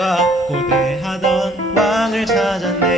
내가 고대하던 왕을 찾았네.